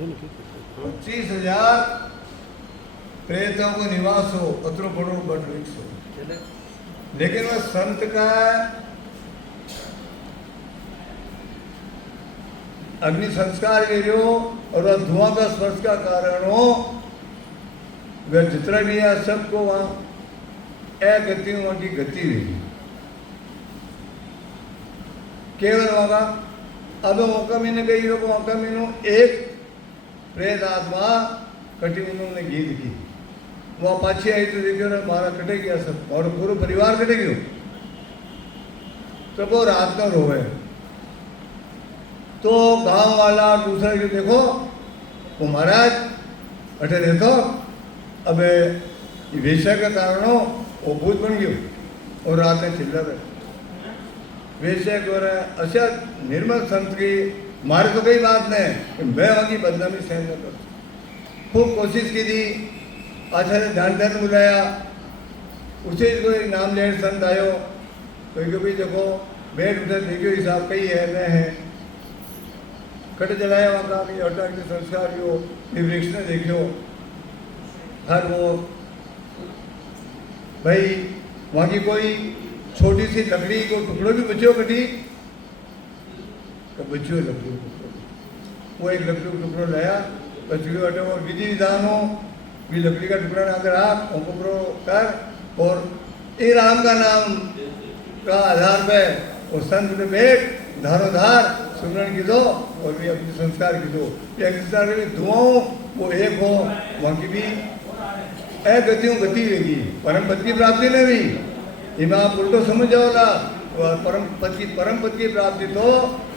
25,000 प्रेतों को निवास हो, अतरो बड़ो बट वृक्ष हो, लेकिन वह संत का अग्नि संस्कार करो और वह धुआं का स्पर्श का कारण हो, वह जितना भी है सबको वहां गति वहां की गति रही केवल वहां। अब मौका मैंने कही हो मौका मैंने एक प्रेत आत्मा कटी उन्होंने गीत की, वह पाछी आई तो देखियो ना मारा कटे गया सब और पूरा परिवार कटे गयो। तो वो रात का रोवे तो गांव वाला दूसरा जो देखो वो महाराज अटे रहते अब वेश्या के कारण वो भूत बन गयो और रात में चिल्ला रहे वेश्या को अच्छा निर्मल संत की मारे तो कई बात नहीं कि मैं वहाँ की बदनामी सहन न कर। खूब कोशिश की थी, आचार्य ध्यान बुलाया, उसे को एक नाम लेने संत आयो तो भाई देखो बैठ उठे देखियो हिसाब कई है न है कट जलाया वहाँ का अटक संस्कार जो वृक्ष ने देखियो हर वो भाई वहाँ की कोई छोटी सी लकड़ी को टुकड़ो भी बच्चों कटी तो बच्चों लकड़ी वो एक लकड़ी का टुकड़ो लाया बच्चों अटे और विधि विधान हो भी लकड़ी का टुकड़ा ना कर आप टुकड़ो कर और ये राम का नाम का आधार पे वो संत में बैठ धारोधार सुमरण की दो और भी अपने संस्कार की दो ये संस्कार की दुआओं वो एक हो वहाँ की भी गतियों गति रहेगी परम पद की प्राप्ति में भी इमा आप उल्टो समझ जाओ ना परम पद की प्राप्ति तो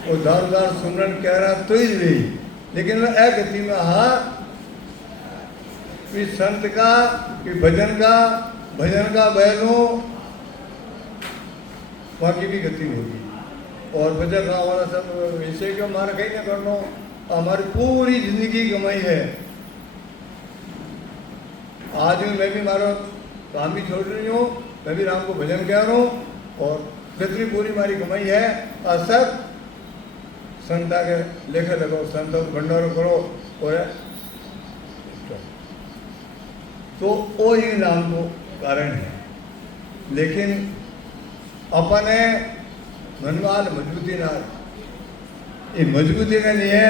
वो धारोधार सुमरण कह रहा तो ही रही लेकिन वह गति में हा कि संत का कि भजन का बहनों वहाँ की भी गति होगी और भजन का हमारा सब विषय क्यों हमारा कहीं ना करना हमारी पूरी जिंदगी कमाई है। आज मैं भी मारो काम भी छोड़ रही हूँ, मैं भी राम को भजन कह रहा हूँ और जितनी पूरी हमारी कमाई है और सब संता के लेखे लगाओ संत भंडारो करो और तो वो ही नाम को कारण है। लेकिन अपने मनवाल मजबूती ना ये मजबूती के लिए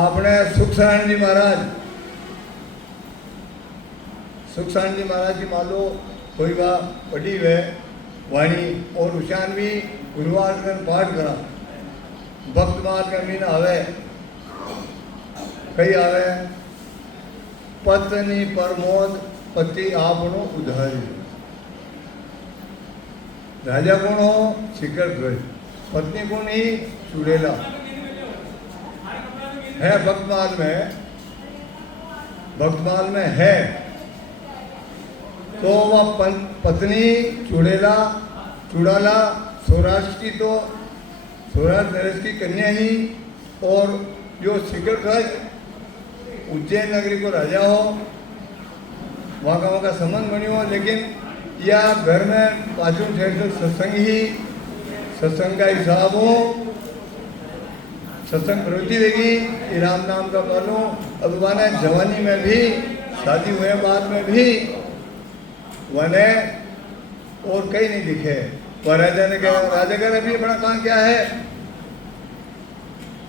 अपने सुखसारण जी महाराज की मालो कोई बात बड़ी वे वाणी और उशान भी गुरुवार का पाठ करा भक्त माल का मीना आवे कई आवे पत्नी प्रमोद पति आपनो उधारी राजा कौन हो शिखर ध्वज पत्नी कौन ही चुड़ेला है भक्तमाल में है तो वह पत्नी चुड़ाला सौराष्ट्र की तो सौराष्ट्र नरेश की कन्या ही और जो शिखर ध्वज उज्जैन नगरी को राजा हो वहाँ का संबंध बनी हो लेकिन या घर में पाँचों ठेर से सत्संग का हिसाब हो सत्संग प्रवृत्ति देगी राम नाम का पालो अब माने जवानी में भी शादी हुए बाद में भी वने और कहीं नहीं दिखे वह राजा ने कहा राजा का अभी अपना काम क्या है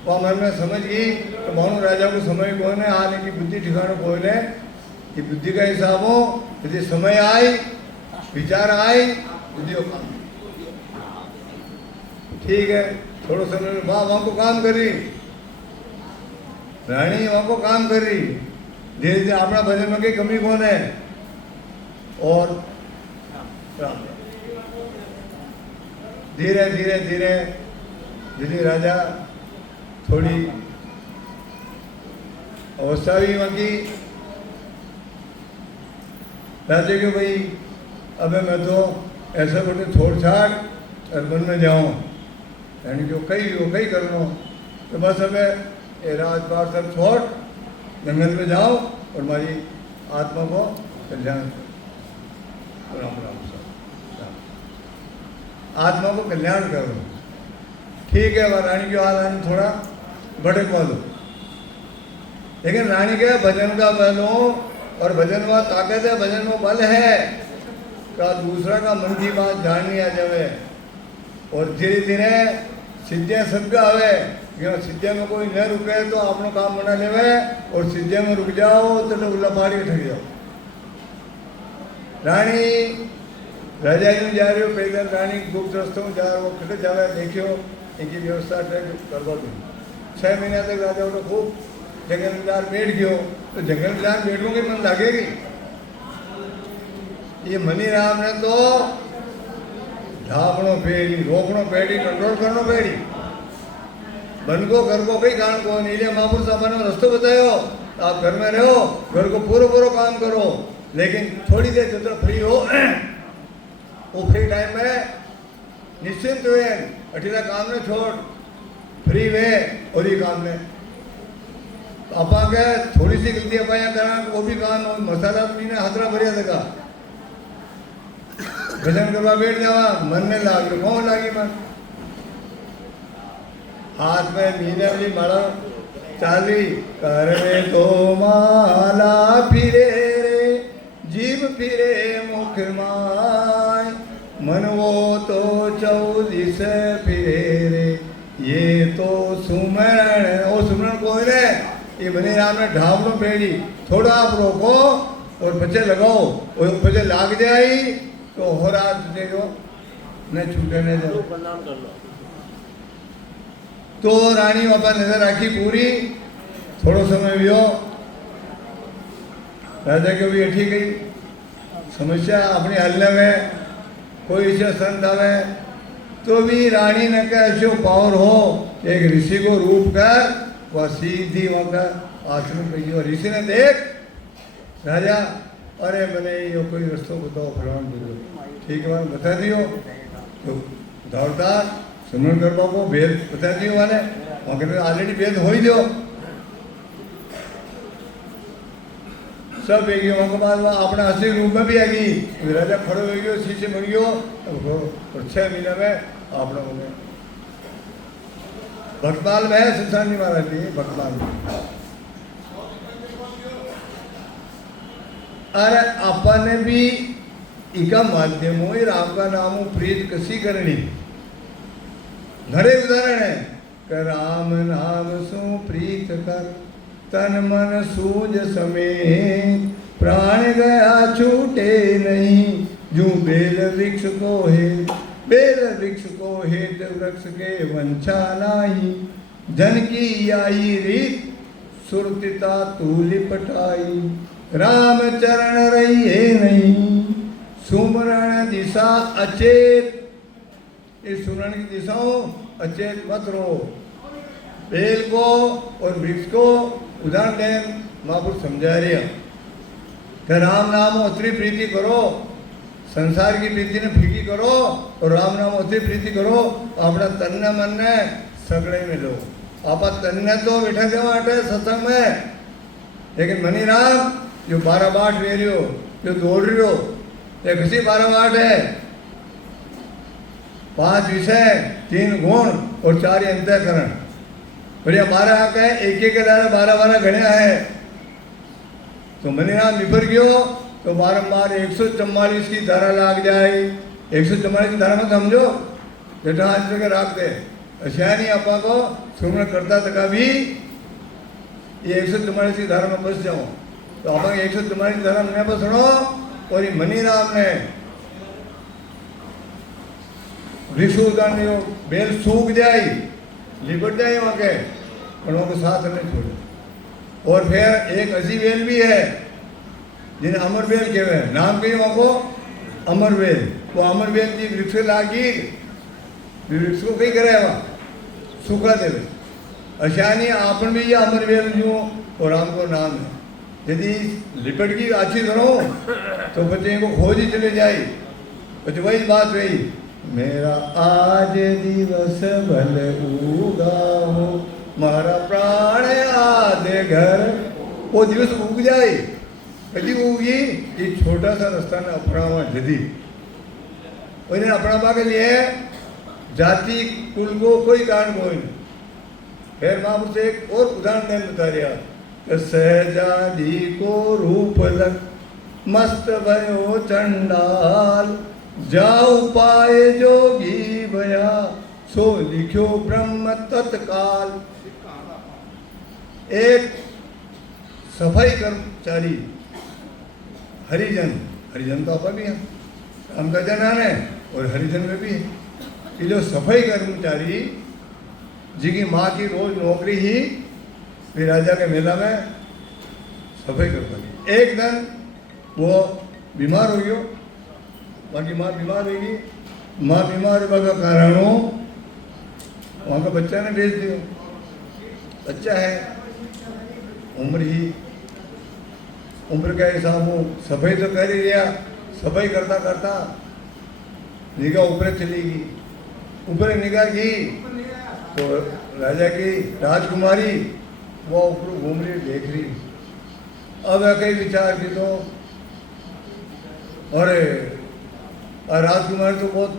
वह मन में समझ गई तो मानो राजा को समय कौन है आने की बुद्धि ठिकाने कौन है कि बुद्धि का हिसाब हो यदि समय आई विचार आए बुद्धि को काम ठीक है थोड़ा समय में वहाँ को काम करी रानी वहाँ को काम करी धीरे धीरे अपना भजन में कई कमी कौन है और धीरे धीरे धीरे धीरे राजा थोड़ी अवस्था भी वहाँ की राजा के भाई अबे मैं तो ऐसा बोलते छोड़ छाड़ और वन में जाऊँ यानी जो कई कर लो तो बस हमें ये राजपाट सब छोड़ जंगल में जाओ और हमारी आत्मा को कल्याण करो राम राम आत्मा को कल्याण करो ठीक है वह रानी की आवाज थोड़ा भटकवा दो। लेकिन रानी के भजन का बल हो, और भजन में ताकत है, भजन में बल है, का दूसरा का मन की बात जाननी आ जावे, और धीरे धीरे सिद्धियाँ सबका आवे। क्यों सिद्धिया में कोई न रुके तो आपनो काम बना लेवे, और सिद्धिया में रुक जाओ तो लपाड़ी ठग जाओ। रानी राजा जी जा रहे हो पैदल, रानी गुप्त रस्तों में जा रहे हो, खट जावे, देखियो इनकी व्यवस्था करवा दो। 6 महीना तक राजा तो खूब जंगल में जार बैठ गयो, तो जंगल में जार बैठोगे मन लागेगी। ये मनी राम ने तो ढापणो पेड़ी, रोकणो पेड़ी, कंट्रोल करनो पेड़ी, बन को घर को कई कारण को नीले महापुरुष आपने रास्ता बतायो। आप घर में रहो, घर को पूरा पूरा काम करो, लेकिन थोड़ी देर जितना फ्री हो, वो फ्री टाइम में निश्चिंत हुए, अठीला काम ने छोड़ फ्री वे और ये काम ने आपा के थोड़ी सी गलती अपाया करा, वो भी काम मसाला पीने हाथरा भरिया देगा, भजन करवा बैठ जावा, मन ने लाग लो, कौन लागी मन, हाथ में मीने वाली माला चाली, कर में तो माला फिरे रे, जीव फिरे मुख माय, मन वो तो 24 फिरे रे, ये तो सुमरण। और सुमरण को ने ये मनी राम ने ढाबलो पेड़ी, थोड़ा आप रोको और बच्चे लगाओ, और बच्चे लाग जाए तो हो रात देखो न छूटे न जाओ। तो रानी बापा नजर राखी पूरी, थोड़ो समय भी हो, राजा के भी अठी गई समस्या अपनी हल में, कोई ऐसा संत आवे तो भी रानी ने का ऐसे पावर हो, एक ऋषि को रूप कर वह सीधी वहाँ का आश्रम पे गई, और ऋषि ने देख राजा, अरे मैंने ये कोई रास्ता बताओ फलान दो, ठीक है मैंने बता दियो, तो दौड़दार सुमन करवा को भेद बता दियो वाले, वहाँ कहते ऑलरेडी भेद हो ही दो सब एक वहाँ के बाद वह अपना असली रूप में भी आ गई, राजा खड़ो हो गयो, शीशे बन गयो, और 6 महीने में अपना हो गया। भक्तमाल में है संसार नहीं मारा थी भक्तमाल में। अरे अपन भी इका माध्यम हो राम का नाम प्रीत कसी करनी, घरे उदाहरण है कि राम नाम सु प्रीत कर, तन मन सूझ समेत, प्राण गया छूटे नहीं, जू बेल वृक्ष को है, बेल वृक्ष को हेत वृक्ष के वंशा नाही, जन की आई रीत सुरतिता तूलि पटाई, राम चरण रहिए नहीं, सुमरण दिशा अचेत, इस सुमरण की दिशाओं अचेत मत रहो। बेल को और वृक्ष को उदाहरण दें महापुरुष समझा रही है कि राम नाम अति प्रीति करो, संसार की प्रीति ने फीकी करो, और राम नाम अति प्रीति करो, अपना तन मन ने सगड़े में लो। आप तन ने तो बैठा देवा हटे सत्संग में, लेकिन मनी राम जो 12 बाट ले रही हो, जो दौड़ रही हो, एक किसी 12 बाट है, 5 विषय, 3 गुण और 4 अंतःकरण, बढ़िया 12 आंक है, एक एक के द्वारा 12 गणिया है। तो मनी राम निभर गयो तो बारम्बार 144 की धारा लाग जाए, 144 की धारा में समझो जेठा हाथ जगह राख दे, अच्छा नहीं आपा को सुमरण करता तक भी ये 144 की धारा में बस जाओ, तो आप 144 की धारा में बसनो, और ये मनी राम ने वृक्ष उदाहरण दियो, बेल सूख जाए, लिपट जाए वहाँ के, और वहाँ को साथ नहीं छोड़े। और फिर एक ऐसी बेल भी है जिन्हें अमरबेल कहवे, नाम कही वहाँ को अमरबेल, वो अमरबेल जी वृक्ष लागी, वृक्ष को कहीं करे वहाँ सूखा देवे, अच्छा नहीं आपन भी ये अमरबेल जो और राम को नाम है, यदि लिपट की अच्छी करो तो बच्चे को खोज ही चले जाए। बच्चे वही बात वही, मेरा आज दिवस भल उगा हो, मारा प्राण आधे घर, वो दिवस उग जाए, कभी उगी ये छोटा सा रास्ता ने अपनावा जदी, और इन्हें अपनावा के लिए जाति कुल को कोई कारण कोई नहीं, फिर महापुरुष एक और उदाहरण देने बता रहा कि सहजादी को रूप लग मस्त भयो चंडाल, जाऊ पाए जोगी भया सो लिख्यो ब्रह्म तत्काल। एक सफाई कर्मचारी हरिजन, हरिजन तो आप भी हैं, हम का जनान है और हरिजन में भी है कि जो सफाई कर्मचारी जिनकी माँ की रोज नौकरी ही फिर राजा के मेला में सफाई करता है। एक दिन वो बीमार हो गयो, बाकी माँ बीमार होगी, माँ बीमार होने का कारण हो वहाँ का बच्चा ने भेज दियो। बच्चा है उम्र के हिसाब हो सफाई तो कर ही रहा, सफाई करता करता निगाह ऊपर चली गई, ऊपर निगाह की तो राजा की राजकुमारी वो ऊपर घूम रही देख रही। अब कई विचार की तो और राजकुमारी तो बहुत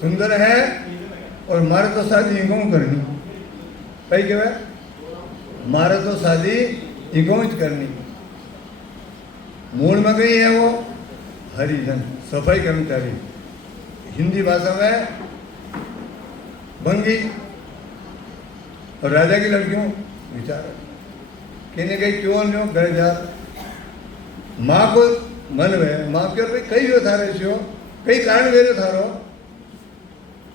सुंदर है और मारे तो शादी इनको करनी, कही के मारे तो शादी इनको करनी। मूल में कही है वो हरिजन सफाई कर्मचारी, हिंदी भाषा में भंगी। और राजा की लड़कियों विचार कहने कहीं क्यों नहीं घर जा माँ को मन में माँ के भाई कई जो था रहे कई कारण वेरे थारो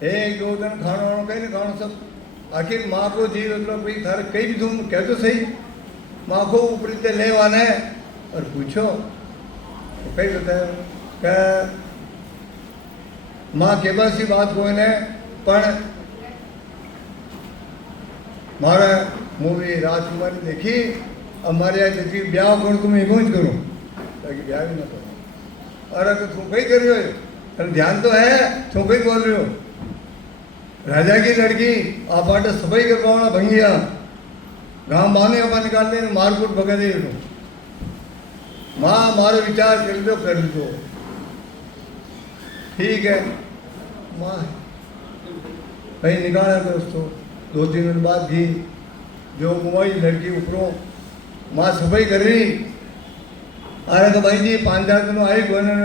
एक दो दिन खानो कहीं ना खानो सब, आखिर माँ को जीव मतलब भाई थारे कई भी तुम कह तो सही माँ को ऊपरी से ले आना है और पूछो तो कई बताया क्या माँ के पास ही बात कोई ने पण मारा मूवी राजकुमारी देखी, अब मारे यहाँ देखी ब्याह करो तुम एक ही करो ताकि ब्याह भी ना करो। अरे तो तुम कहीं कर रहे हो, ध्यान तो है तुम कहीं बोल रहे हो। राजा की लड़की आप आटे सफाई कर पाओ भंगिया गाँव माने अपन निकाल दे मारकूट भगा दे तो माँ मारो विचार कर दो ठीक है। माँ कहीं निकाला दोस्तों, 2-3 दिन बाद भी जो कुमारी लड़की ऊपरों माँ सफाई कर रही। अरे तो भाई जी 5-4 दिनों आई कोने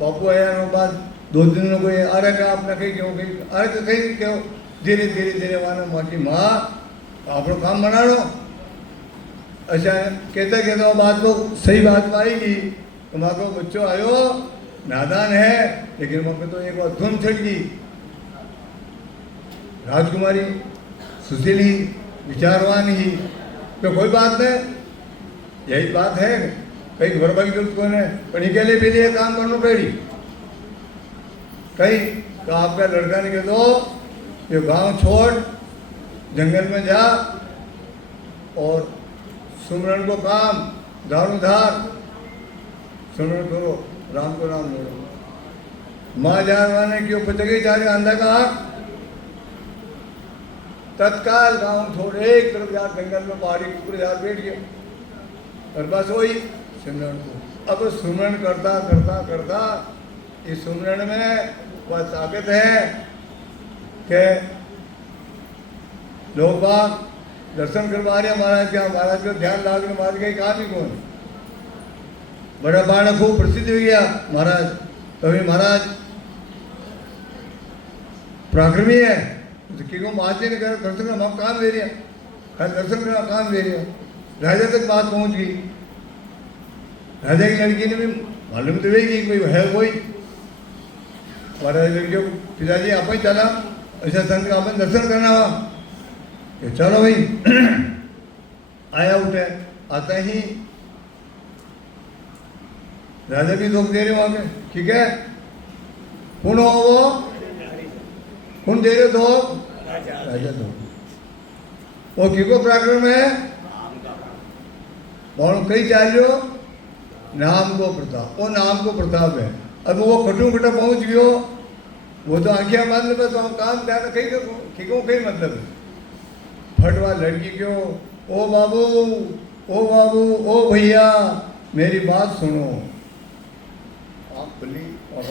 बापू आया बाद 2 दिनों को अरे का आपने कहीं क्यों गई, अरे तो कहीं क्यों धीरे धीरे धीरे माना माँ की माँ आप काम बना लो। अच्छा कहता कहता बात को सही बात आएगी तो माँ को बच्चों आयो नादान है लेकिन वहाँ पे तो एक बार धुन छट गई। राजकुमारी सुशीली विचारवान ही तो कोई बात नहीं, यही बात है कहीं घर की जरूरत कौन है पर निकले भी लिए काम करना पड़ी। कहीं तो आपका लड़का निकल दो ये गांव छोड़ जंगल में जा और सुमरन को काम दारूधार सुमरन करो, राम को राम लो। माँ जानवाने की उपजगी जा रहे अंधा का तत्काल गांव छोड़े एक तरफ जा जंगल में पहाड़ी के ऊपर जा बैठ गया और बस वही सुमरन को। अब सुमरन करता करता करता इस सुमरन में वह ताकत है कि लोग बाग दर्शन करवा रहे महाराज का, महाराज को ध्यान लाग रहे महाराज का काम ही कौन बड़ा बाण खूब प्रसिद्ध हो गया महाराज। तो अभी महाराज पराक्रमी है क्यों माते नहीं कर दर्शन का हम काम ले रहे खाली दर्शन का काम ले रहे। राजा तक बात पहुंच गई, राजा की लड़की ने भी मालूम तो कि कोई है कोई महाराज लड़कियों पिताजी आप ही चला ऐसा संत का अपन दर्शन करना हुआ कि चलो भाई आया उठे आता ही राजा भी दुख दे रहे वहां पे ठीक है कौन हो वो कौन दे रहे दो राजा दो वो किको पराक्रम है बहुत कई चाल लो नाम को प्रताप वो नाम को प्रताप है। अब वो खटू खटा पहुंच गयो वो तो आंखियां मतलब है तो हम काम ध्यान कहीं किको कहीं मतलब फटवा लड़की क्यों ओ बाबू ओ भैया मेरी बात सुनो। आँख खुली और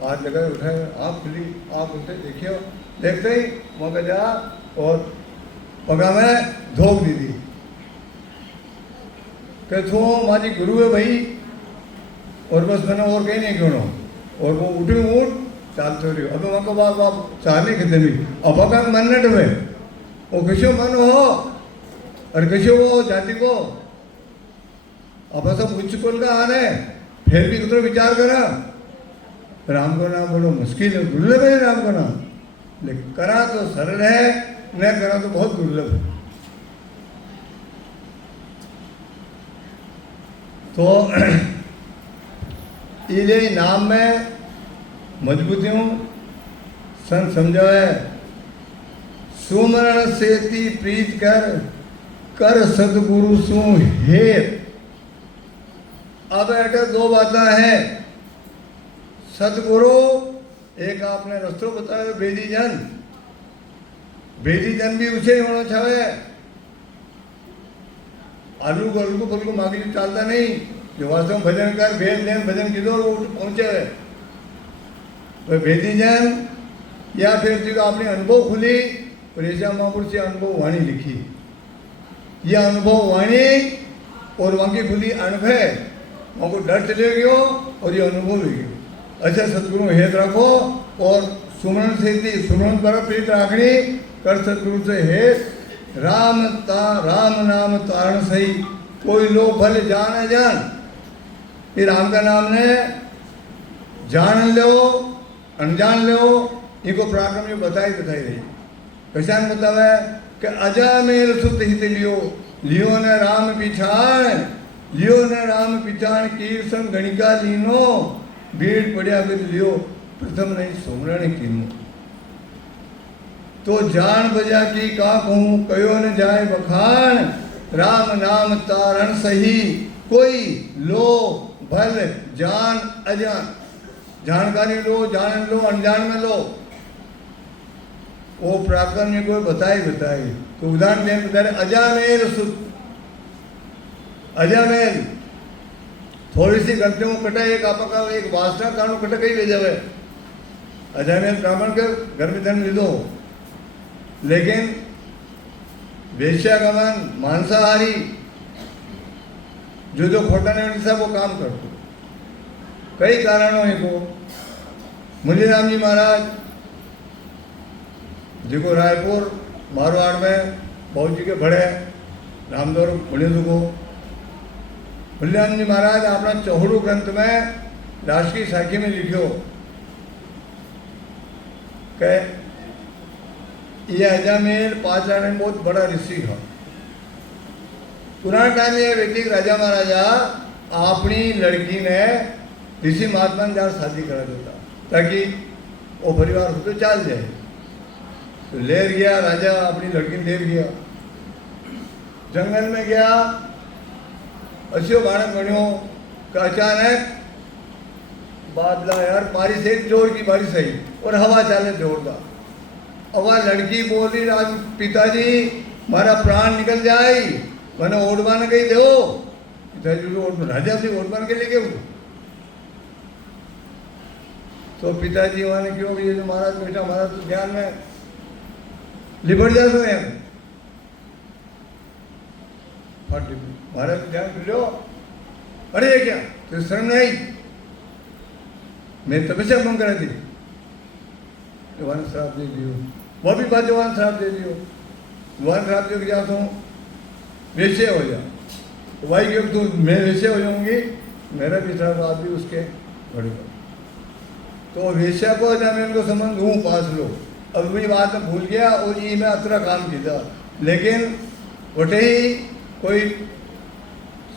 हाथ लगाए उठाए आँख खुली आँख उठे देखियो देखते ही मौका जा और पगा में धोक दी थी कि थो मारी गुरु है भाई और बस मैंने और कहीं नहीं क्यों और वो उठे उठ चालते रहो अब वहाँ को बाप चाहने कितने भी अब का मन न डुबे वो किसो मन हो और किसो वो जाति को अब सब उच्च कुल का आने फिर भी कितना विचार करा राम को नाम बड़ो मुश्किल है दुर्लभ है राम को नाम लेकिन करा तो सरल है न करा तो बहुत दुर्लभ है। तो इले नाम में मजबूतियों संत समझावे सुमरण सेती प्रीत कर सतगुरु सु हेत। अब ऐसे दो बातें हैं सतगुरु एक आपने रस्तो बताया बेदी जन भी उसे ही होना चाहिए आलू को फल को मांगी चालता नहीं जो वास्तव में भजन कर भेद देन भजन की दो पहुंचे तो बेदी जन या फिर जो आपने अनुभव खुली और ऐसा महापुरुष से अनुभव वाणी लिखी यह अनुभव वाणी और वहाँ की खुली अनुभव वहाँ को डर चले गयो और ये अनुभव ले गयो। अच्छा सतगुरु हेत रखो और सुमरण से सुमरण पर प्रीत राखनी कर सतगुरु से हेत राम नाम तारण सही कोई लो भले जान ये राम का नाम ने जान लो अनजान लो इनको पराक्रम में बताई रही कैसा बतावे कि अजा मेल सुत हित लियो ने राम पिछाण कीर्तन गणिका लीनो भीड़ पड़िया विद लियो प्रथम नहीं सुमरण कीनो तो जान बजा की का कहूँ कयो न जाए बखान राम नाम तारण सही कोई लो भल जान अजान जानकारी लो जान लो अनजान में लो वो पराक्रम में कोई बताई तो उदाहरण दें बता रहे अजामेल सुत अजामेल थोड़ी सी गलतियों को कटा एक आपका एक वासना कारण कटा कहीं ले जावे अजामेल ब्राह्मण के घर में जन्म लीधो लेकिन वेश्यागमन मांसाहारी जो खोटा नहीं सब वो काम करते कई कारणों को मुनीराम जी महाराज जिको रायपुर मारवाड़ में बहुत जी के बड़े रामदौर मुनिंद को मुनीराम जी महाराज अपना चौहड़ू ग्रंथ में राष्ट्रीय साखी में लिखो कि यह अजामेल 5 राजा में बहुत बड़ा ऋषि था। पुराने टाइम में वैदिक राजा महाराजा अपनी लड़की ने ऋषि महात्मा ने जहाँ शादी करा देता ताकि वो परिवार हो तो चल जाए तो ले गया राजा अपनी लड़की ले गया जंगल में गया असियो बाणक बनो का अचानक बादला यार बारिश एक जोर की बारिश आई और हवा चाले जोरदार अब वह लड़की बोल रही राज पिताजी मारा प्राण निकल जाए मैंने ओढ़वाने कही दो पिताजी राजा से ओढ़वाने के लिए क्यों तो पिताजी वहां क्यों ये जो महाराज बेटा महाराज तो ध्यान में लिपट जा सो फट महाराज ध्यान लो अरे क्या तो शर्म नहीं मैं तपस्या कम करा थी वन श्राप दे दियो वो भी बात वन श्राप दे दियो वन श्राप दे जा तो वैसे हो जा वही क्यों तो मैं वैसे हो जाऊंगी मेरा भी श्राप आप भी उसके बड़े तो वेश्या को जमीन को संबंध हूँ पास लो अब भी बात में भूल गया और ये मैं अतरा काम किया लेकिन उठे ही कोई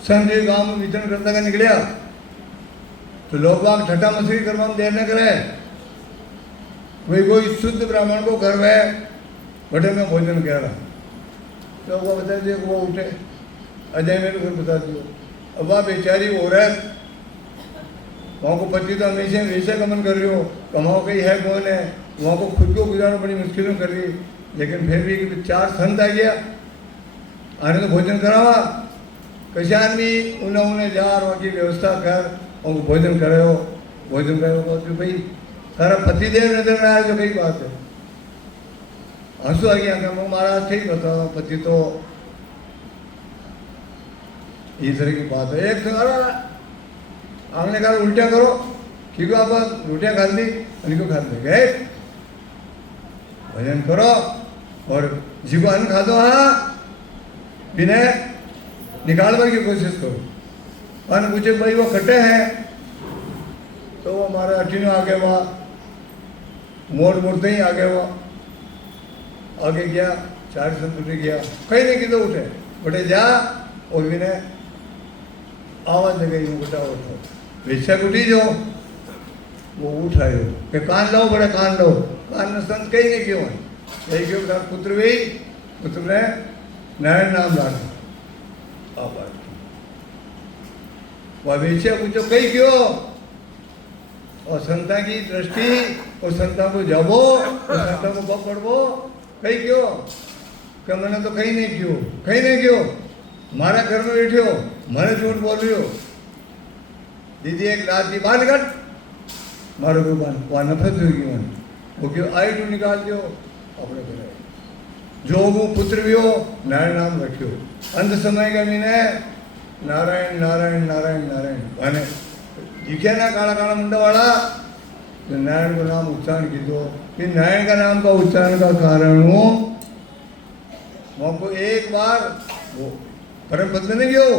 संजय गांव में वितरण करता का निकलिया तो लोग बाग ठट्टा मछली करवा में देर न करे कोई शुद्ध ब्राह्मण को घर में बटे में भोजन कह रहा तो वो बता दिए वो उठे अजय मेरे को बता दियो अब वह बेचारी औरत वहाँ को पति तो हमेशा वैसे गमन कर रही हो कमाओ कहीं है कौन है वहाँ को खुद को गुजारना बड़ी मुश्किलों कर रही लेकिन फिर भी 4 संत आ गया आने तो भोजन करावा कशान भी उन्हें जा वहाँ की व्यवस्था कर उनको भोजन कराओ भोजन कराओ तो भाई सारा पतिदेव नजर में आए तो कई बात है आंसू आ गया कि महाराज ठीक बताओ पति तो इस तरह की बात है। एक आपने कहा उल्टा करो क्योंकि आप रोटियाँ खा दी उनको खा दे गए भजन करो और जीव अन्न खा दो। हाँ बिना निकालने की कोशिश करो। अन्न पूछे भाई वो खट्टे हैं तो वो हमारे अठीनो आगे हुआ मोड़ते ही आगे हुआ आगे गया 4 संतुटे गया कहीं नहीं किधर उठे बटे जा और बिना आवाज लगे बेटा उठो बेशक उठी जो वो उठायो कि कान लो बड़े कान लो कान में संत कहीं नहीं क्यों है यही क्यों था पुत्र भी पुत्र ने नारायण नाम लाना आवाज वह वेश्या पूछो कहीं क्यों और संता की दृष्टि और संता को जबो और संता को पकड़ो कहीं क्यों कि मैंने तो कहीं नहीं क्यों मारा घर में बैठे हो मैंने झूठ बोल रही हो दीदी एक रात की बात निकल मारो को बान वहाँ नफरत होगी मन वो क्यों आई टू निकाल दियो अपने घर जो वो पुत्र भी हो नारायण नाम रखियो अंत समय का मीने नारायण नारायण नारायण नारायण माने दिखे ना काला काला मुंडा वाला तो नारायण का नाम उच्चारण की दो कि नारायण का नाम का उच्चारण का कारण हो वहाँ को एक बार वो परम पद नहीं गयो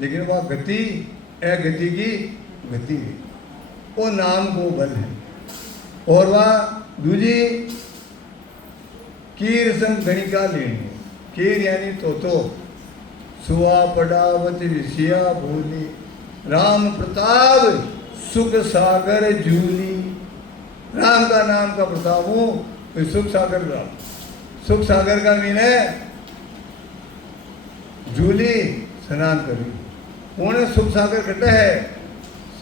लेकिन वह गति अगति की गति है वो नाम को बल है। और वह दूजी कीर संग गणिका लेनी कीर यानी तो सुआ पड़ावत विषया भूली राम प्रताप सुख सागर झूली राम का नाम का प्रताप हूँ तो सुख सागर राम सुख सागर का मीन है झूली स्नान करी उन्हें सुख सागर कहते है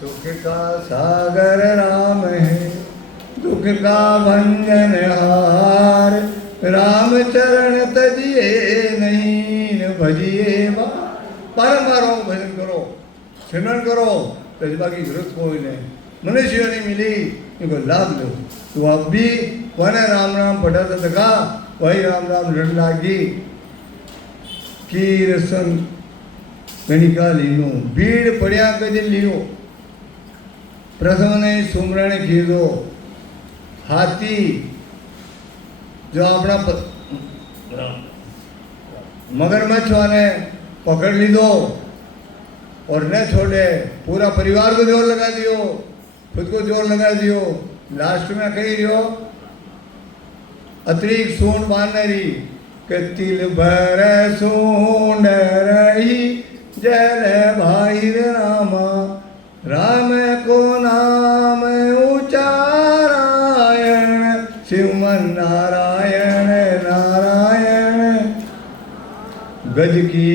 सुख का सागर राम है दुख का भंजन हार राम चरण तजिए नहीं न भजिए बारंबार भजन करो सिमरन करो तजबा की जरूरत कोई नहीं मनुष्य नहीं मिली इनको लाभ लो तो अब भी वह राम राम पढ़ा था वही राम राम लड़ लागी कीर संग गणिका लीनो भीड़ पड़िया कज लियो प्रथम ने सुमरण कीधो हाथी जो अपना मगरमच्छ वाने पकड़ लीधो और न छोड़े पूरा परिवार को जोर लगा दियो खुद को जोर लगा दियो लास्ट में कही रहो अतिरिक्त सूंड बांधने रही कि तिल भर सूंड रही जल भाई रामा राम को नाम उचारायण शिवमन नारायण नारायण गज की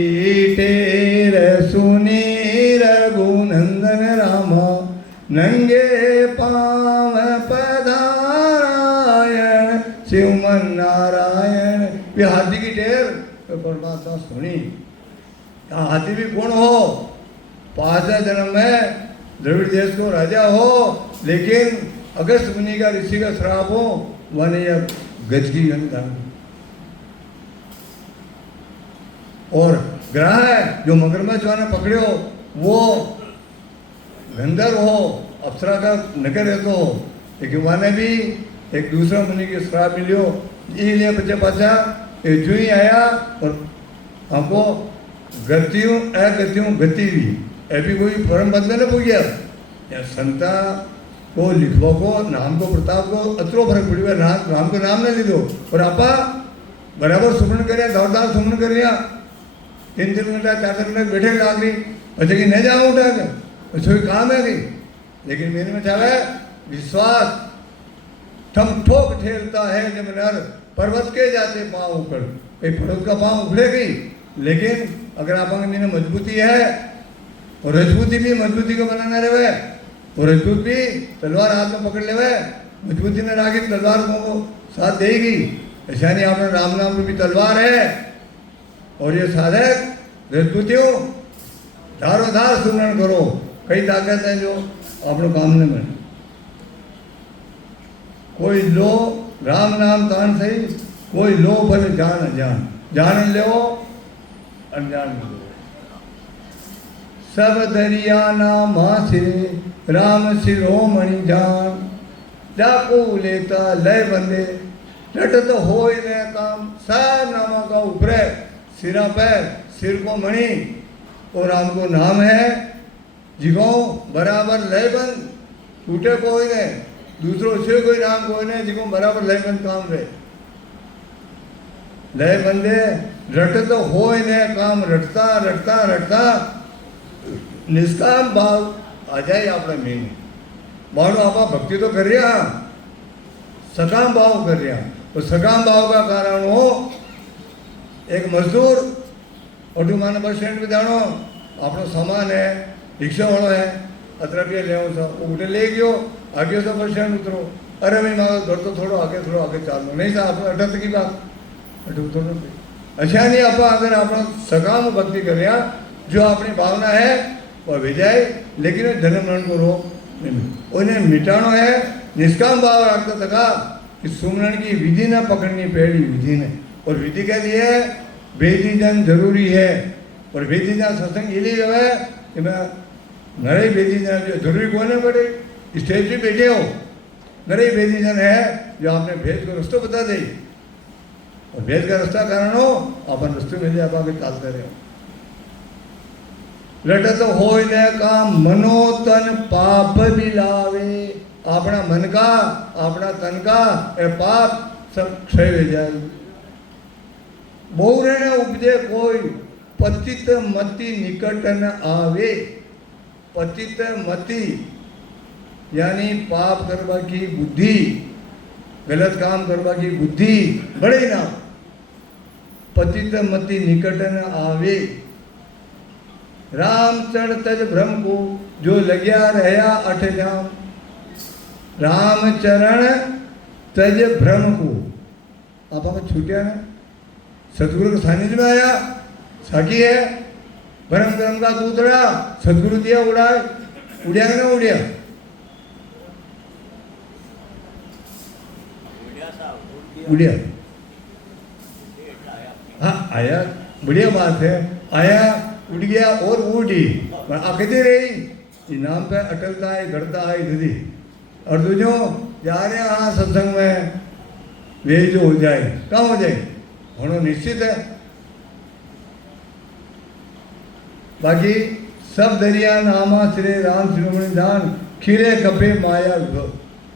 टेर सुनी रघुनंदन रामा नंगे पाव पधारायण शिवमन नारायण ये हाथी की टेर परमात्मा सुनी हाथी भी कौन हो 5 जन्म में द्रविड़ देश को राजा हो लेकिन अगस्त मुनि का ऋषि का श्राप हो वन यह गज की धारण और ग्रह है जो मगरमच्छ वाने पकड़े हो वो गंधर्व हो अप्सरा का नगर रहते हो लेकिन वाने भी एक दूसरा मुनि के श्राप मिलियो इसलिए बच्चे पाचा ये जू ही आया और हमको गतियों अगतियों गति भी अभी कोई परम बदले न हो गया या संता को लिखवा को नाम को प्रताप को अतरो फर्क पड़ी हुआ राम को नाम न ली दो और आपा बराबर सुमरण कर दौड़दार सुमरण कर 3 घंटा 4 घंटा बैठे लाग रही अच्छा कि नहीं जाऊँ उठा कर अच्छा काम है कि लेकिन मेरे में चाहे विश्वास थम ठोक ठेलता है जब नर पर्वत के जाते पाँव उखड़ कहीं पर्वत का पाँव उखड़े गई लेकिन अगर आप में मजबूती है और रजबूती भी मजबूती को बनाना रहे और रजबूत भी तलवार हाथ में पकड़ ले मजबूती ने राखी तलवार को साथ देगी ऐसा नहीं आपने राम नाम में भी तलवार है और ये साधक रजबूतियों धारो धार सुमरण करो कई ताकत है जो अपने काम में बने कोई लो राम नाम तान सही कोई लो भले जान अजान, जान ले अनजान लो। सब दरिया नाम सिरे राम शिरोमणि जान, जाको लेता लय बंदे रट तो हो ने काम। सार नामा का ऊपरे सिरा पे सिर को मणि और राम को नाम है जिगो बराबर लय बंद टूटे कोई ने दूसरो से कोई नाम कोई ने जिगो बराबर लय बंद काम रे लय बंदे रट तो हो ने काम रटता रटता रटता निष्काम भाव आ जाए अपने में मानो आप भक्ति तो कर रहा सकाम भाव कर रहा तो सकाम भाव का कारण हो एक मजदूर और माने बस स्टैंड पे जानो अपना सामान है रिक्शा वालों है 18 रुपया ले वो उठे ले गयो आगे से बस स्टैंड उतरो अरे भाई मारो घर तो थोड़ा आगे चालो नहीं था आप अटक की बात अटक थोड़ा अच्छा नहीं आप अगर अपना सकाम भक्ति कर रहा जो अपनी भावना है वह विजय लेकिन जन्म मरण को रोक नहीं उन्हें मिटाना है निष्काम भाव रखता था कि सुमरण की विधि न पकड़नी पड़ेगी विधि ने और विधि के लिए वेदी जन जरूरी है और वेदी जन सत्संग ये लिए है कि मैं नरे वेदी जन जो जरूरी कौन पड़े स्टेज पे बैठे हो नरे वेदी जन है जो आपने भेद को रास्ता बता दे और भेद का रास्ता कारण हो अपन रास्ते में आप आगे चलते रहे रटत हो का मनो तन पाप भी लावे अपना मन का अपना तन का ए पाप सब क्षय हो जाए बहुरे ने उपजे कोई पतित मति निकट न आवे पतित मति यानी पाप करवा की बुद्धि गलत काम करवा की बुद्धि बड़े ना पतित मति निकट न आवे राम चढ़ तज भ्रम को जो लग्या रहया अठ जाम राम चरण तज भ्रम को आप छूटिया ना सदगुरु के सानिध्य में आया साकी है भ्रम कर्म का दूतड़ा सदगुरु दिया उड़ाए उड़िया ना उड़िया उड़िया हाँ आया बढ़िया बात है आया उड़ गया और उड़ी आखिर रही इनाम पे अटलता है घटता है दीदी और दूजो जा रहे हैं हाँ सत्संग में वे जो हो जाए कहाँ हो जाए होना निश्चित है बाकी सब दरिया नामा श्री राम शिरोमणि दान खीरे कपे माया विभव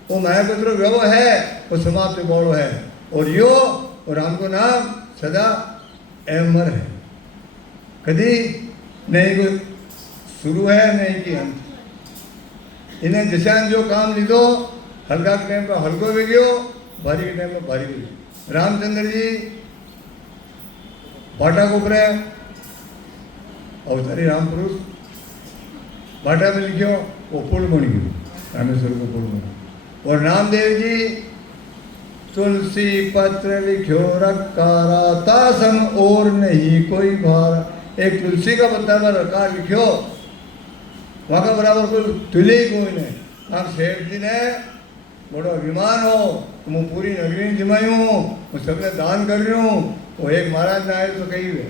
वो माया पुत्र विभव है वो समाप्त बौड़ो है और यो और राम को नाम सदा अमर है कभी नहीं कोई शुरू है नहीं कि अंत इन्हें जैसा जो काम लीधो हल्का के टाइम पर हल्को भी गयो भारी के टाइम पर भारी भी गयो रामचंद्र जी भाटा को ऊपर अवतारी राम पुरुष भाटा में लिखो वो पुल बन गयो रामेश्वर को पुल बन और नामदेव जी तुलसी पत्र लिखो रकारा तासम और नहीं कोई भारा एक तुलसी का पत्ता पर रखा लिखो वहाँ का बराबर कोई तुले ही कोई नहीं हम सेठ जी ने बड़ो अभिमान हो तो मैं पूरी नगरी जिमाई हूँ मैं सबने दान कर रही हूँ वो एक महाराज ने आए तो कही हुए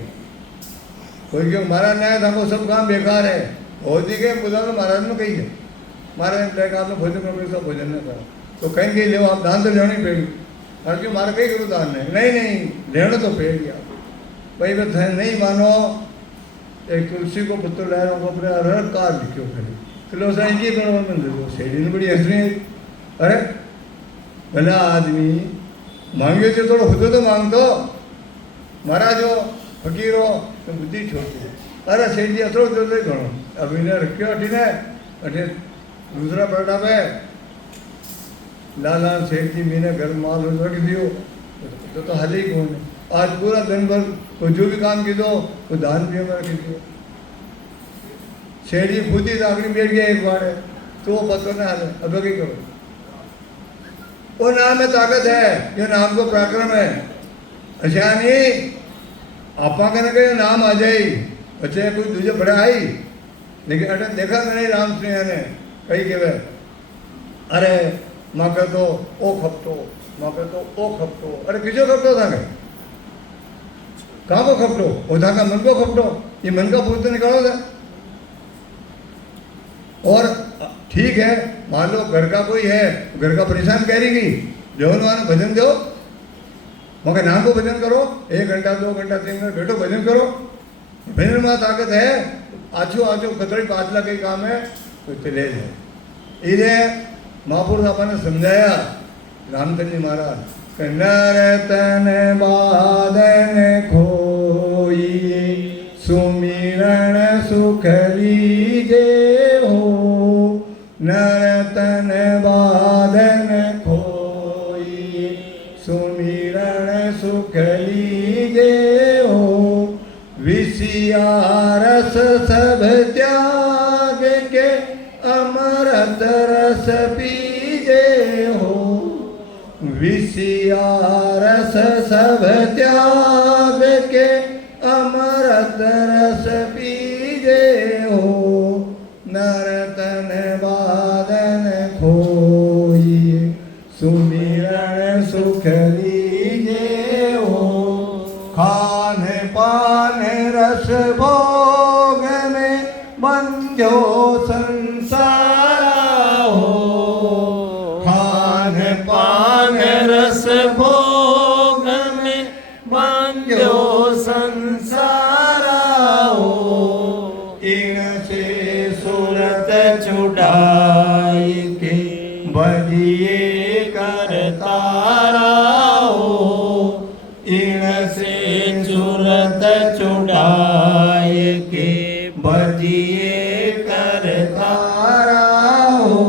कोई क्यों महाराज ने आए था वो सब काम बेकार है बहुत ही के बोला तो महाराज ने कही है महाराज ने कहा आपने भोजन करो सब भोजन ने करा तो कहीं कहीं ले आप दान तो लेना ही पेड़ी और क्यों मारा कहीं करो दान नहीं लेना तो पेड़ी आप भाई बस नहीं मानो एक तुलसी को पुत्र लाया को अपने अरहर कार लिखो खड़ी किलो साईं की बनवा मंदिर को शेडी ने बड़ी हंसनी अरे भला आदमी मांगे तो थोड़ा खुद तो मांग दो महाराज हो फकीर हो तो बुद्धि छोड़ती अरे सेठ जी असरो जो घणो अब इन्हें रखियो अठी ने अठे दूसरा पलटा पे लाल सेठ जी मैंने घर माल रख दियो तो हल ही कौन है आज पूरा दिन भर कोई जो भी काम की दो वो दान भी में रखी दो शेर जी खुद ही आखिरी बैठ गया एक बार है तो वो पत्थर ने हाल अब क्या करो वो नाम में ताकत है ये नाम को पराक्रम है अच्छा नहीं आपा कहने के नाम आ जाए बच्चे कोई दूजे बड़ा आई लेकिन अटक देखा नहीं राम सिंह ने कही के वे अरे माँ कह दो ओ खपतो मौके तो ओ खपटो अरे किसो खपटो था के कहाँ को खपटो वो था का मन को खपटो ये मन का भूत निकालो था और ठीक है मान लो घर का कोई है घर का परेशान कह रही की जवन वाला भजन दो मगर नाम को भजन करो 1 घंटा 2 घंटा 3 घंटा बैठो भजन करो भजन में ताकत है आजू आजू खतरे 5 लाख के काम है तो चले जाए इधे महापुरुष अपन ने समझाया रामचंद्र जी महाराज नरतन बादन खोई सुमिरन सुख लीजे हो नरतन बादन खोई सुमिरन सुख लीजे हो विषयारस सब त्याग के अमृत रस पीजे हो विषयारस सब त्याग के अमृत रस पीजे हो नरतन बादन खोई सुमिरन सुख लीजे हो खान पान रस भोग में बंधो संसारा हो खान पान रस भोग में बंधो संसारा हो इनसे सूरत छुड़ाई के बलिए करतारा हो इनसे सूरत छुड़ाई के बलिए करतारा हो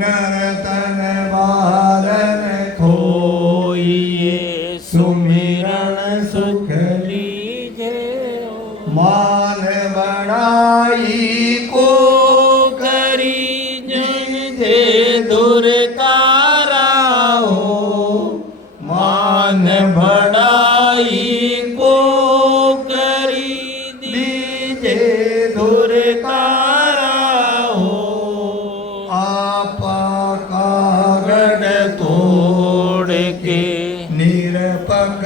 नरतन बादन खोइए सुमिरन सुख लीजे मान बड़ाई को करी जन दे दूर तारा हो मान बड़ाई को करी दीजे दूर तारा हो आपा कागड़ गढ़ तोड़ के निरपक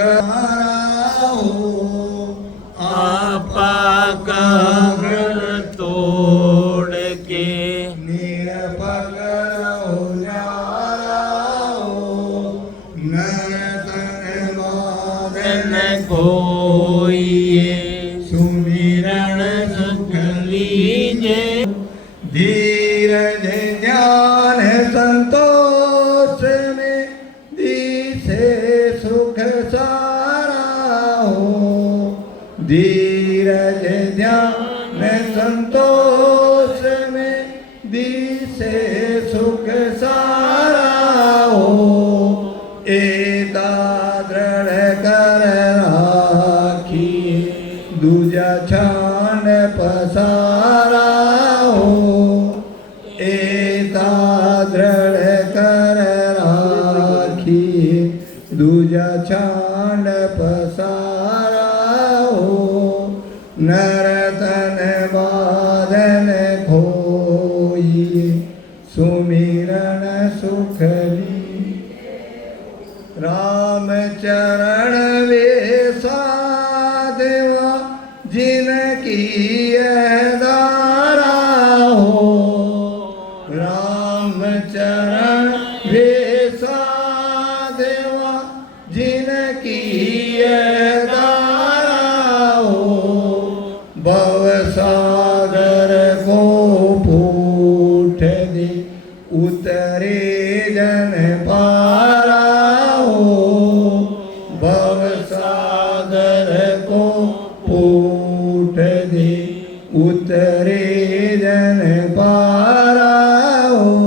हो आपा कागड़ तोड़ के निरपक हो नरतन बादन न कोइए सुमिरन सुख लीजे धीरज ज्ञान संतोष में दिसे सुख सारा हो धीरज ज्ञान संतोष में दिसे सुख सारा हो एता दृढ़ कर राखी दूजा छान पसारा हो एता दृढ़ कर राखी दूजा छान पसारा हो नरतन बादन खोई सुमिरन सुख ली राम चरण वे साधवा जिनकी दारा हो राम चरण वे साधवा जिनकी दारा हो भव सागर को फूट दे उतरे जन पारा हो भव सागर को फूट दे उतरे जन पारा हो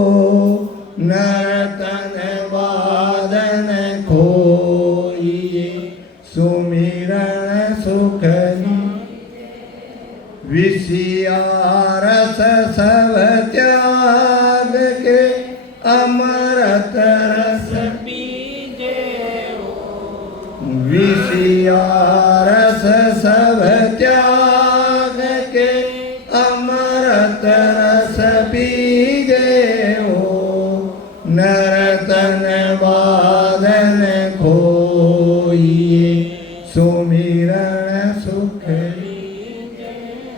नरतन बादन खोइए सुमिरन सुख विषयारस सब त्याग के अमृत रस पीजे विषयारस सब त्याग के अमृत रस पीजे हो नरतन बादन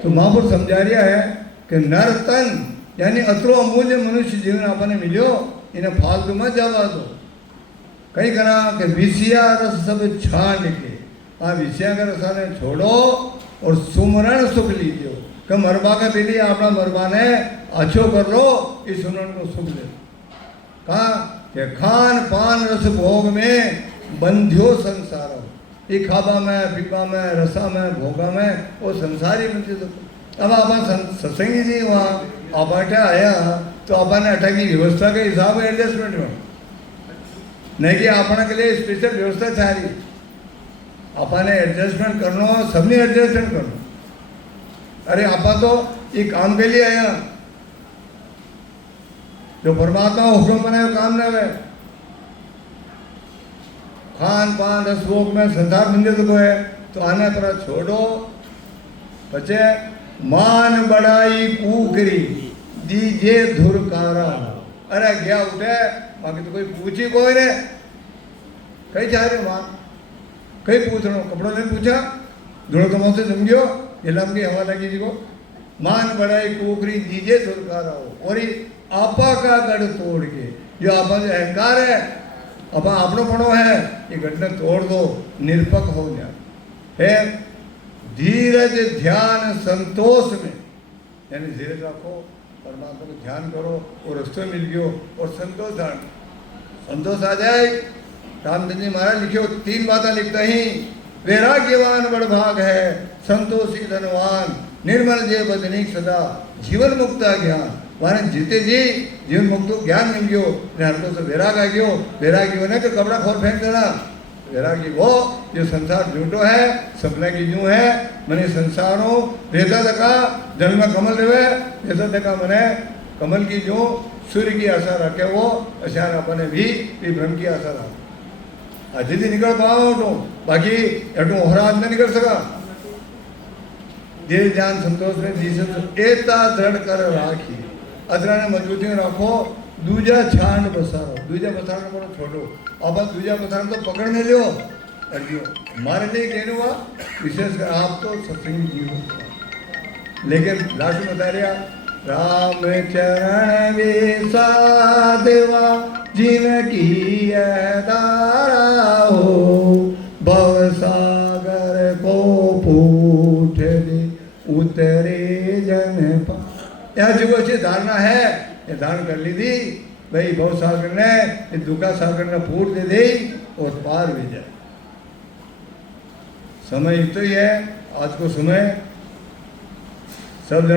तो महापुरुष समझा रहा है कि नर तन यानी अतरो अमूल्य मनुष्य जीवन आपने मिलो इन्हें फालतू मत जावा दो कहीं करा कि विषया रस सब छांड के आ विषया का रसा ने छोड़ो और सुमरण सुख लीजिए कि मरबा का बेली अपना मरबा ने अच्छो कर लो इस सुमरण को सुख ले कहा कि खान पान रस भोग में बंध्यो संसार ये खाबा में पीबा में रसा में भोगा में वो संसारी बंधे तो अब आप सत्संगी जी वहाँ आप आया तो अपन अटक की व्यवस्था के हिसाब से एडजस्टमेंट में नहीं कि अपने के लिए स्पेशल व्यवस्था चाह रही अपने एडजस्टमेंट करना सबने एडजस्टमेंट करना अरे आप तो ये काम के लिए आया जो परमात्मा हुक्म बनाए काम ना है खान पान रस भोग में संसार बंधे तो है तो आने पर छोड़ो बचे मान बड़ाई कूकरी दीजे धुरकारा अरे क्या उठे बाकी तो कोई पूछी कोई ने कहीं जा रहे मां कहीं पूछ रहा हूँ कपड़ों ने पूछा धुड़ कमों से जम गयो ये लम की हवा लगी जी को मान बड़ाई कूकरी दीजे धुरकारा हो और आपा का गढ़ तोड़ के जो आपा जो अहंकार है अब आपनो पड़ो है ये घटना तोड़ दो निरपक हो गया है धीरज ध्यान संतोष में यानी धीरज रखो परमात्मा को ध्यान करो और रस्ते मिल गयो और संतोष आ जाए रामचंद्र जी महाराज लिखियो 3 बातें लिखता ही वैराग्यवान बड़ भाग है संतोषी धनवान निर्मल जय बदनीक सदा जीवन मुक्ता ज्ञान माने जीते जी जीवन मुक्त ज्ञान मिल गयो हरतो से वैराग आ गयो वैरागी ने तो कपड़ा खोल फेंक देना वैरागी वो जो संसार झूठो है सपने की यूं है मैंने संसारों रेता तका जल में कमल रहे रेता तका मैंने कमल की जो सूर्य की आशा रखे वो अशार अपने भी ब्रह्म की आशा रहा आज जी निकल पाओ तो बाकी एटू होराज में निकल सका धीरे ध्यान संतोष में जीसन एता दृढ़ कर राखी अदरा ने मजबूती में रखो दूजा छांड बसारो दूजा बसारो को छोड़ो अब दूजा बसारो तो पकड़ने लो अड़ियो हमारे लिए कहने हुआ विशेष कर आप तो सत्संगी जीव हो लेकिन लास्ट बता रहा राम चरण विसादेवा जिनकी दारा हो भव सागर को पूछ दे उतरे जन पा यह जो अच्छी धारणा है ये धारण कर ली थी भाई बहुत सागर ने दुखा सागर ने फूट दे दी और पार भी जाए समय तो ही है आज को समय सब